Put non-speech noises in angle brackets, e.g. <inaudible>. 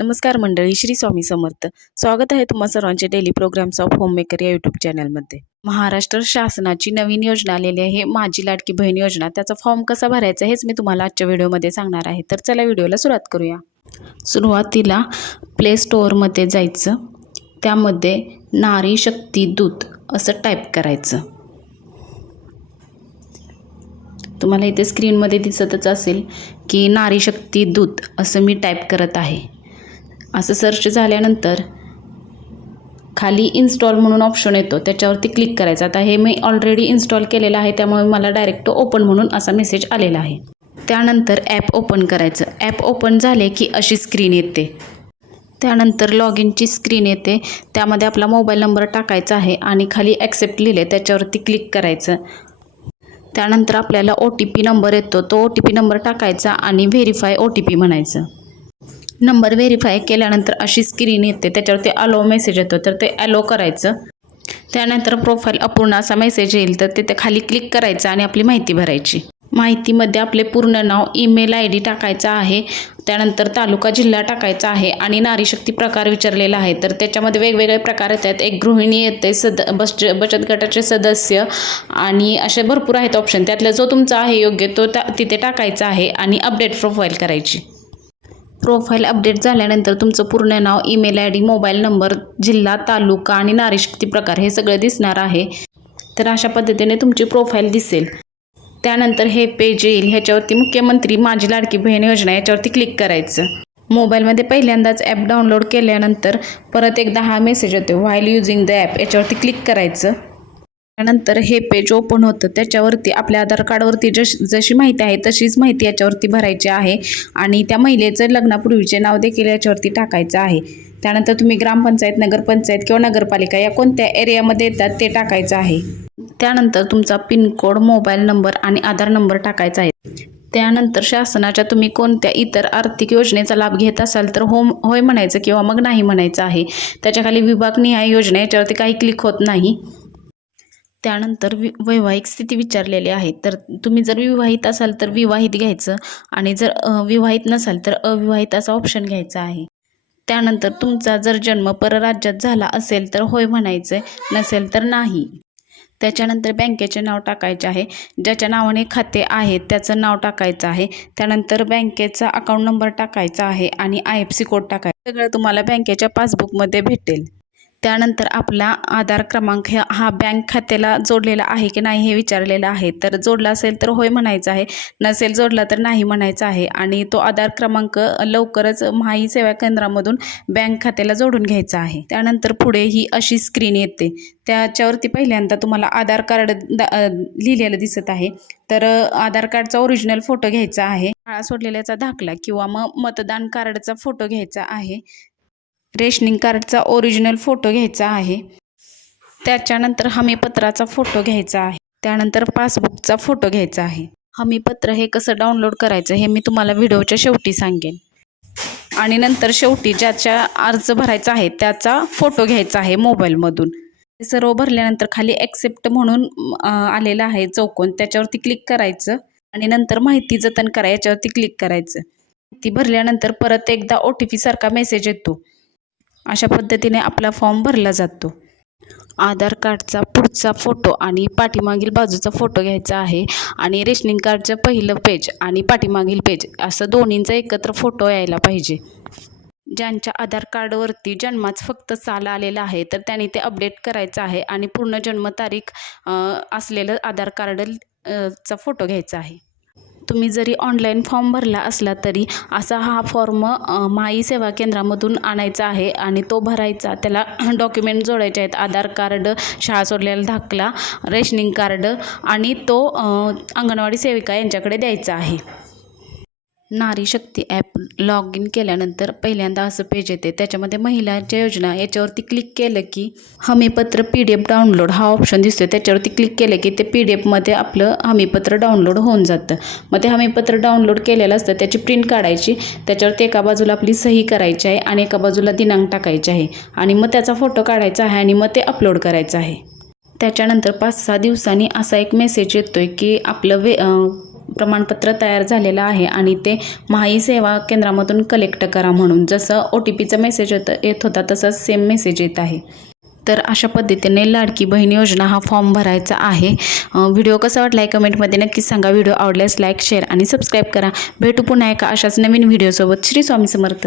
नमस्कार मंडळी श्री स्वामी समर्थ. स्वागत आहे तुम्हा सर्वांचे डेली प्रोग्राम्स ऑफ होममेकर या यूट्यूब चॅनलमध्ये महाराष्ट्र शासनाची नवीन योजना आलेली आहे माझी लाडकी बहीण योजना. त्याचा फॉर्म कसा भरायचा हेच मी तुम्हाला आजच्या व्हिडिओमध्ये सांगणार आहे. तर चला व्हिडिओला सुरुवात करूया. सुरुवातीला प्ले स्टोअरमध्ये जायचं. त्यामध्ये नारी शक्ती दूत असं टाईप करायचं. तुम्हाला इथे स्क्रीनमध्ये दिसतच असेल की नारी शक्ती दूत असं मी टाईप करत आहे. असं सर्च झाल्यानंतर खाली इन्स्टॉल म्हणून ऑप्शन येतो. त्याच्यावरती क्लिक करायचं. आता हे मी ऑलरेडी इन्स्टॉल केलेलं आहे त्यामुळे मला डायरेक्ट ओपन म्हणून असा मेसेज आलेला आहे. त्यानंतर ॲप ओपन करायचं. ॲप ओपन झाले की अशी स्क्रीन येते. त्यानंतर लॉग इनची स्क्रीन येते. त्यामध्ये आपला मोबाईल नंबर टाकायचा आहे आणि खाली ॲक्सेप्ट लिहिले. त्याच्यावरती क्लिक करायचं. त्यानंतर आपल्याला ओ टी पी नंबर येतो. तो ओ टी पी नंबर टाकायचा आणि व्हेरीफाय ओ टी पी म्हणायचं. नंबर व्हेरीफाय केल्यानंतर अशी स्क्रीन येते. त्याच्यावरती अलो मेसेज येतो. तर ते अलो करायचं. त्यानंतर प्रोफाईल अपूर्ण असा मेसेज येईल. तर तिथे खाली क्लिक करायचं आणि आपली माहिती भरायची. माहितीमध्ये आपले पूर्ण नाव ईमेल आय डी टाकायचं आहे. त्यानंतर तालुका जिल्हा टाकायचा आहे आणि नारीशक्ती प्रकार विचारलेला आहे. तर त्याच्यामध्ये वेगवेगळे प्रकार येतात. एक गृहिणी येते सद बस बचत गटाचे सदस्य आणि असे भरपूर आहेत ऑप्शन त्यातला जो तुमचा आहे योग्य तो त्या तिथे टाकायचा आहे आणि अपडेट प्रोफाईल करायची. प्रोफाईल अपडेट झाल्यानंतर तुमचं पूर्ण नाव email I D mobile number जिल्हा तालुका आणि नारीशक्ती प्रकार हे सगळं दिसणार आहे. तर अशा पद्धतीने तुमची प्रोफाईल दिसेल. त्यानंतर हे पेज येईल. ह्याच्यावरती मुख्यमंत्री माझी लाडकी बहीण योजना याच्यावरती क्लिक करायचं. मोबाईलमध्ये पहिल्यांदाच ॲप डाउनलोड केल्यानंतर परत एकदा हा मेसेज येतो व्हाईल युझिंग द ॲप याच्यावरती क्लिक करायचं. त्यानंतर हे पेज ओपन होतं. त्याच्यावरती आपल्या आधार कार्डवरती जश जशी माहिती आहे तशीच माहिती याच्यावरती भरायची आहे. आणि त्या महिलेचं लग्नापूर्वीचे नाव देखील याच्यावरती टाकायचं आहे. त्यानंतर तुम्ही ग्रामपंचायत नगरपंचायत किंवा नगरपालिका या कोणत्या एरियामध्ये येतात ते टाकायचं आहे. त्यानंतर तुमचा पिनकोड मोबाईल नंबर आणि आधार नंबर टाकायचा आहे. त्यानंतर शासनाच्या तुम्ही कोणत्या इतर आर्थिक योजनेचा लाभ घेत असाल तर हो होय म्हणायचं किंवा मग नाही म्हणायचं आहे. त्याच्याखाली विभागनिहाय योजना याच्यावरती काही क्लिक होत नाही. त्यानंतर वि वैवाहिक स्थिती विचारलेली आहे. तर तुम्ही जर विवाहित असाल तर विवाहित घ्यायचं आणि जर अविवाहित नसाल तर अविवाहित असा ऑप्शन घ्यायचा आहे. त्यानंतर तुमचा जर जन्म परराज्यात झाला असेल तर होय म्हणायचं नसेल तर नाही. त्याच्यानंतर बँकेचे नाव टाकायचे आहे. ज्याच्या नावाने खाते आहे त्याचं नाव टाकायचं आहे. त्यानंतर बँकेचा अकाउंट नंबर टाकायचा आहे आणि आय एफ सी कोड टाकायचा सगळं तुम्हाला बँकेच्या पासबुकमध्ये भेटेल. त्यानंतर आपला आधार क्रमांक ह्या हा बँक खात्याला जोडलेला आहे की नाही हे विचारलेलं आहे. तर जोडला असेल तर होय म्हणायचं आहे नसेल जोडला तर नाही म्हणायचं आहे. आणि तो आधार क्रमांक लवकरच महाई सेवा केंद्रामधून बँक खात्याला जोडून घ्यायचा आहे. त्यानंतर पुढे ही अशी स्क्रीन येते. त्याच्यावरती पहिल्यांदा तुम्हाला आधार कार्ड दा लिहिलेलं दिसत आहे. तर आधार कार्डचा ओरिजिनल फोटो घ्यायचा आहे. काळा सोडलेल्याचा दाखला किंवा मग मतदान कार्डचा फोटो घ्यायचा आहे. रेशनिंग कार्डचा ओरिजिनल फोटो घ्यायचा आहे. त्याच्यानंतर हमीपत्राचा फोटो घ्यायचा आहे. त्यानंतर पासबुकचा फोटो घ्यायचा आहे. हमीपत्र हे कसं डाउनलोड करायचं हे मी तुम्हाला व्हिडिओच्या शेवटी सांगेन. आणि नंतर शेवटी ज्याच्या अर्ज भरायचा आहे त्याचा फोटो घ्यायचा आहे मोबाईलमधून हे सर्व भरल्यानंतर खाली ॲक्सेप्ट म्हणून आलेलं आहे चौकोन. त्याच्यावरती क्लिक करायचं. आणि नंतर माहिती जतन करा याच्यावरती क्लिक करायचं. ती भरल्यानंतर परत एकदा ओ टी पीसारखा मेसेज येतो. अशा पद्धतीने आपला फॉर्म भरला जातो. आधार कार्डचा पुढचा फोटो आणि पाठीमागील बाजूचा फोटो घ्यायचा आहे आणि रेशनिंग कार्डचं पहिलं पेज आणि पाठीमागील पेज असं दोन्हींचा एकत्र फोटो यायला पाहिजे. ज्यांच्या आधार कार्डवरती जन्माच फक्त साल आलेला आहे तर त्यांनी ते अपडेट करायचं आहे आणि पूर्ण जन्मतारीख असलेलं आधार कार्ड चा फोटो घ्यायचा आहे. तुम्ही जरी ऑनलाईन फॉर्म भरला असला तरी असा हा फॉर्म माई सेवा केंद्रामधून आणायचा आहे आणि तो भरायचा. त्याला <clears throat> डॉक्युमेंट जोडायचे आहेत. आधार कार्ड शाळा सोडलेला दाखला रेशनिंग कार्ड आणि तो अंगणवाडी सेविका यांच्याकडे द्यायचा आहे. नारी शक्ती ॲप लॉग इन केल्यानंतर पहिल्यांदा असं पेज येते. त्याच्यामध्ये महिलांच्या योजना याच्यावरती क्लिक केलं की हमीपत्र पी डी एफ डाउनलोड हा ऑप्शन दिसतो त्याच्यावरती क्लिक केलं की ते पी डी एफमध्ये आपलं हमीपत्र डाउनलोड होऊन जातं. मग ते हमीपत्र डाउनलोड केलेलं असतं. त्याची प्रिंट काढायची. त्याच्यावरती एका बाजूला आपली सही करायची आहे आणि एका बाजूला दिनांक टाकायची आहे. आणि मग त्याचा फोटो काढायचा आहे आणि मग ते अपलोड करायचं आहे. त्याच्यानंतर पाच सहा दिवसांनी असा एक मेसेज येतो आहे की आपलं वे प्रमाणपत्र तयार झालेलं आहे आणि ते माही सेवा केंद्रामधून कलेक्ट करा म्हणून जसं ओ टी पीचा मेसेज येत येत होता तसंच सेम मेसेज येत आहे. तर अशा पद्धतीने लाडकी बहीण योजना हा फॉर्म भरायचा आहे. व्हिडिओ कसा वाटला आहे कमेंटमध्ये नक्कीच सांगा. व्हिडिओ आवडल्यास लाईक शेअर आणि सबस्क्राईब करा. भेटू पुन्हा एका अशाच नवीन व्हिडिओसोबत श्री स्वामी समर्थ.